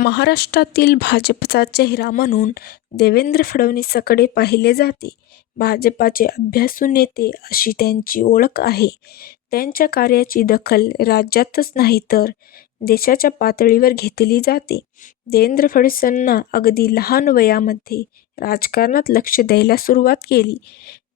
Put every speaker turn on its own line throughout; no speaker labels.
महाराष्ट्रातील भाजपचा चेहरा म्हणून देवेंद्र फडणवीसाकडे पाहिले जाते. भाजपाचे अभ्यासू नेते अशी त्यांची ओळख आहे. त्यांच्या कार्याची दखल राज्यातच नाही तर देशाच्या पातळीवर घेतली जाते. देवेंद्र फडणवीसांना अगदी लहान वयामध्ये राजकारणात लक्ष द्यायला सुरुवात केली.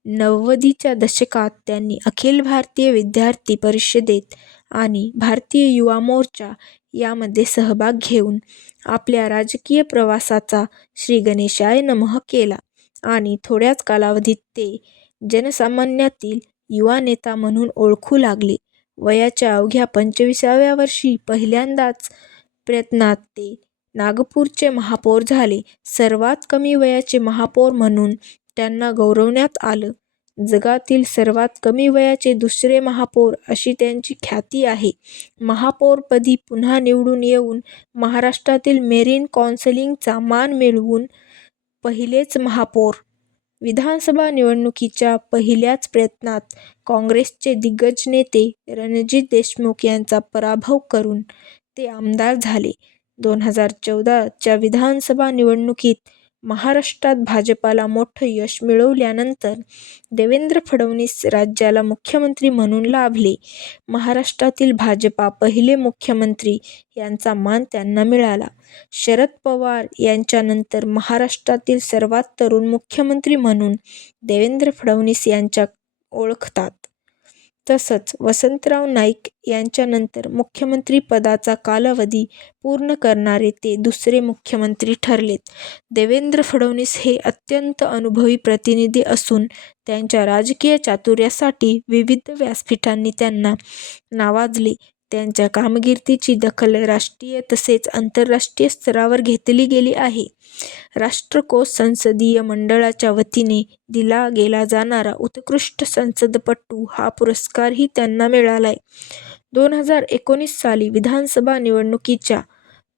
नव्वदीच्या दशकात त्यांनी अखिल भारतीय विद्यार्थी परिषदेत आणि भारतीय युवा मोर्चा यामध्ये सहभाग घेऊन आपल्या राजकीय प्रवासाचा श्रीगणेशाय नमः केला आणि थोड्याच कालावधीत ते जनसामान्यातील युवा नेता म्हणून ओळखू लागले. वयाच्या अवघ्या पंचविसाव्या वर्षी पहिल्यांदाच प्रयत्नात ते नागपूरचे महापौर झाले. सर्वात कमी वयाचे महापौर म्हणून त्यांना गौरवण्यात आलं. जगातील सर्वात कमी वयाचे दुसरे महापौर अशी त्यांची ख्याती आहे. महापौरपदी पुन्हा निवडून येऊन महाराष्ट्रातील मेरीन काउन्सिलिंगचा मान मिळवून पहिलेच महापौर. विधानसभा निवडणुकीच्या पहिल्याच प्रयत्नात काँग्रेसचे दिग्गज नेते रणजित देशमुख यांचा पराभव करून ते आमदार झाले. दोन हजार चौदाच्या विधानसभा निवडणुकीत महाराष्ट्रात भाजपाला मोठं यश मिळवल्यानंतर देवेंद्र फडणवीस राज्याला मुख्यमंत्री म्हणून लाभले. महाराष्ट्रातील भाजपा पहिले मुख्यमंत्री यांचा मान त्यांना मिळाला. शरद पवार यांच्यानंतर महाराष्ट्रातील सर्वात तरुण मुख्यमंत्री म्हणून देवेंद्र फडणवीस यांच्या ओळखतात. तसंच वसंतराव नाईक यांच्यानंतर मुख्यमंत्रीपदाचा कालावधी पूर्ण करणारे ते दुसरे मुख्यमंत्री ठरलेत. देवेंद्र फडणवीस हे अत्यंत अनुभवी प्रतिनिधी असून त्यांच्या राजकीय चातुर्यासाठी विविध व्यासपीठांनी त्यांना नावाजले. त्यांच्या कामगिरीची दखल राष्ट्रीय तसेच आंतरराष्ट्रीय स्तरावर घेतली गेली आहे. राष्ट्रकोश संसदीय मंडळाच्या वतीने दिला गेला जाणारा उत्कृष्ट संसदपटू हा पुरस्कारही त्यांना मिळालाय. दोन हजार एकोणीस साली विधानसभा निवडणुकीच्या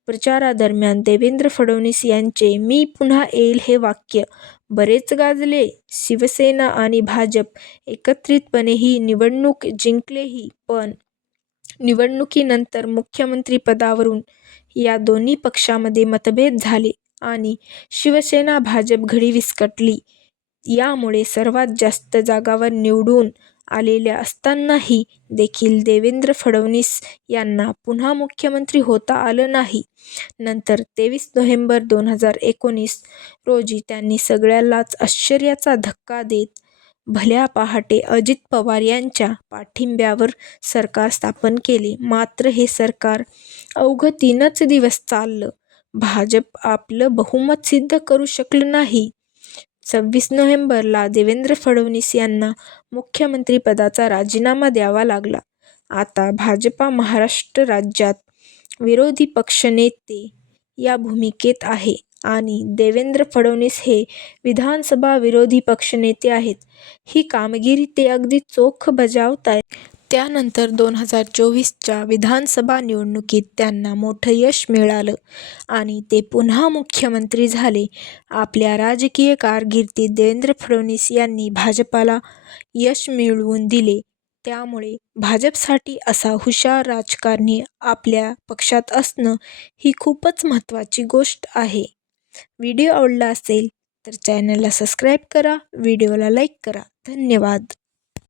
प्रचारादरम्यान देवेंद्र फडणवीस यांचे 'मी पुन्हा येईल हे वाक्य बरेच गाजले. शिवसेना आणि भाजप एकत्रितपणे ही निवडणूक जिंकलेही पण निवडणुकीनंतर मुख्यमंत्रीपदावरून या दोन्ही पक्षामध्ये मतभेद झाले आणि शिवसेना-भाजप घडी विस्कटली. यामुळे सर्वात जास्त जागावर निवडून आलेल्या असतानाही देखील देवेंद्र फडणवीस यांना पुन्हा मुख्यमंत्री होता आलं नाही. नंतर तेवीस नोव्हेंबर दोन हजार एकोणीस रोजी त्यांनी सगळ्यालाच आश्चर्याचा धक्का देत भल्या पहाटे अजित पवार यांच्या पाठिंब्यावर सरकार स्थापन केले. मात्र हे सरकार अवघं तीनच दिवस चाललं. भाजप आपलं बहुमत सिद्ध करू शकलं नाही. सव्वीस नोव्हेंबरला देवेंद्र फडणवीस यांना मुख्यमंत्रीपदाचा राजीनामा द्यावा लागला. आता भाजपा महाराष्ट्र राज्यात विरोधी पक्षनेते या भूमिकेत आहे आणि देवेंद्र फडणवीस हे विधानसभा विरोधी पक्षनेते आहेत. ही कामगिरी ते अगदी चोख बजावत आहेत त्यानंतर दोन हजार चोवीसच्या विधानसभा निवडणुकीत त्यांना मोठं यश मिळालं आणि ते पुन्हा मुख्यमंत्री झाले. आपल्या राजकीय कारकिर्दीत देवेंद्र फडणवीस यांनी भाजपला यश मिळवून दिले. त्यामुळे भाजपसाठी असा हुशार राजकारणी आपल्या पक्षात असणं ही खूपच महत्त्वाची गोष्ट आहे. व्हिडिओ आवडला असेल तर चॅनलला सबस्क्राईब करा. व्हिडिओला लाईक करा. धन्यवाद.